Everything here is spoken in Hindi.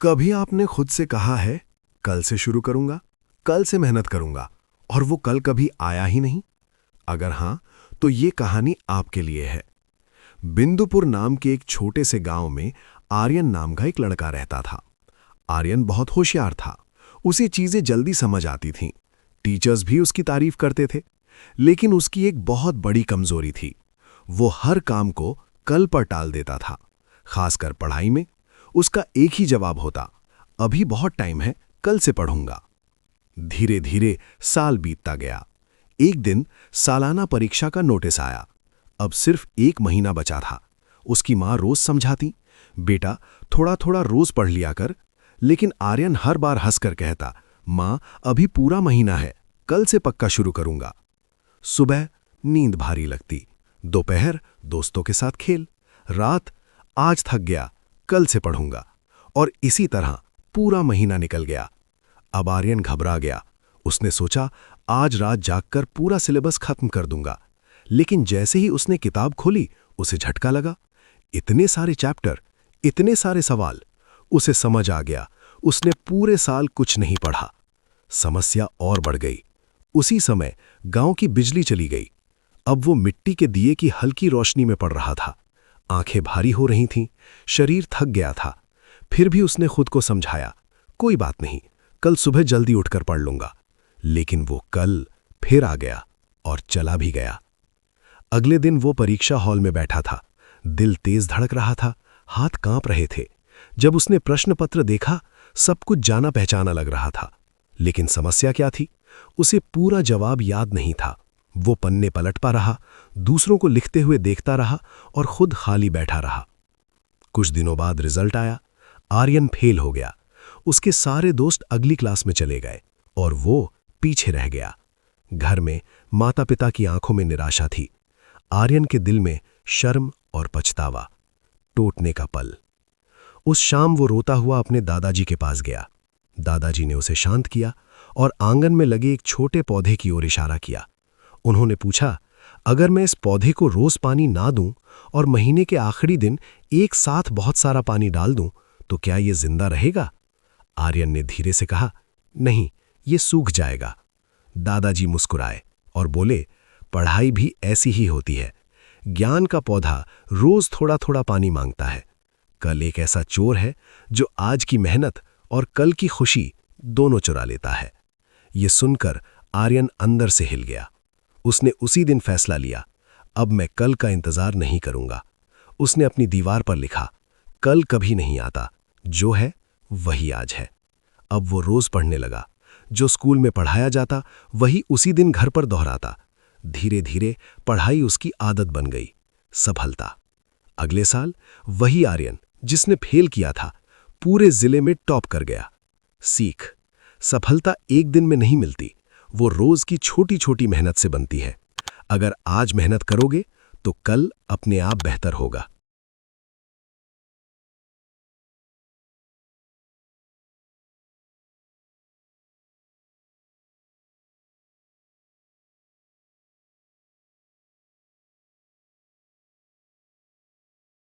कभी आपने खुद से कहा है, कल से शुरू करूंगा, कल से मेहनत करूंगा, और वो कल कभी आया ही नहीं? अगर हां, तो ये कहानी आपके लिए है। बिंदुपुर नाम के एक छोटे से गांव में आर्यन नाम का एक लड़का रहता था। आर्यन बहुत होशियार था। उसे चीजें जल्दी समझ आती थीं। टीचर्स भी उसकी तारीफ करते थे। लेकिन उसकी एक बहुत बड़ी कमजोरी थी। वो हर काम को कल पर टाल देता था, खासकर पढ़ाई में। उसका एक ही जवाब होता, अभी बहुत टाइम है, कल से पढ़ूंगा। धीरे धीरे साल बीतता गया। एक दिन सालाना परीक्षा का नोटिस आया। अब सिर्फ 1 महीना बचा था। उसकी माँ रोज समझाती, बेटा थोड़ा थोड़ा रोज पढ़ लिया कर। लेकिन आर्यन हर बार हंसकर कहता, माँ अभी पूरा महीना है, कल से पक्का शुरू करूंगा। सुबह नींद भारी लगती, दोपहर दोस्तों के साथ खेल, रात आज थक गया, कल से पढ़ूंगा। और इसी तरह पूरा महीना निकल गया। अब आर्यन घबरा गया। उसने सोचा, आज रात जागकर पूरा सिलेबस खत्म कर दूंगा। लेकिन जैसे ही उसने किताब खोली, उसे झटका लगा। इतने सारे चैप्टर, इतने सारे सवाल। उसे समझ आ गया, उसने पूरे साल कुछ नहीं पढ़ा। समस्या और बढ़ गई। उसी समय गांव की बिजली चली गई। अब वो मिट्टी के दिए की हल्की रोशनी में पड़ रहा था। आंखें भारी हो रही थीं, शरीर थक गया था। फिर भी उसने खुद को समझाया, कोई बात नहीं, कल सुबह जल्दी उठकर पढ़ लूंगा। लेकिन वो कल फिर आ गया और चला भी गया। अगले दिन वो परीक्षा हॉल में बैठा था। दिल तेज धड़क रहा था, हाथ कांप रहे थे। जब उसने प्रश्न पत्र देखा, सब कुछ जाना पहचाना लग रहा था। लेकिन समस्या क्या थी? उसे पूरा जवाब याद नहीं था। वो पन्ने पलटता रहा, दूसरों को लिखते हुए देखता रहा और खुद खाली बैठा रहा। कुछ दिनों बाद रिजल्ट आया। आर्यन फेल हो गया। उसके सारे दोस्त अगली क्लास में चले गए और वो पीछे रह गया। घर में माता पिता की आंखों में निराशा थी। आर्यन के दिल में शर्म और पछतावा, टूटने का पल। उस शाम वो रोता हुआ अपने दादाजी के पास गया। दादाजी ने उसे शांत किया और आंगन में लगे एक छोटे पौधे की ओर इशारा किया। उन्होंने पूछा, अगर मैं इस पौधे को रोज पानी ना दूं और महीने के आखिरी दिन एक साथ बहुत सारा पानी डाल दूं, तो क्या ये जिंदा रहेगा? आर्यन ने धीरे से कहा, नहीं, ये सूख जाएगा। दादाजी मुस्कुराए और बोले, पढ़ाई भी ऐसी ही होती है। ज्ञान का पौधा रोज थोड़ा थोड़ा पानी मांगता है। कल एक ऐसा चोर है जो आज की मेहनत और कल की खुशी दोनों चुरा लेता है। ये सुनकर आर्यन अंदर से हिल गया। उसने उसी दिन फैसला लिया, अब मैं कल का इंतजार नहीं करूंगा। उसने अपनी दीवार पर लिखा, कल कभी नहीं आता, जो है वही आज है। अब वो रोज पढ़ने लगा। जो स्कूल में पढ़ाया जाता वही उसी दिन घर पर दोहराता। धीरे धीरे पढ़ाई उसकी आदत बन गई। सफलता। अगले साल वही आर्यन जिसने फेल किया था, पूरे जिले में टॉप कर गया। सीख, सफलता एक दिन में नहीं मिलती, वो रोज की छोटी छोटी मेहनत से बनती है। अगर आज मेहनत करोगे तो कल अपने आप बेहतर होगा।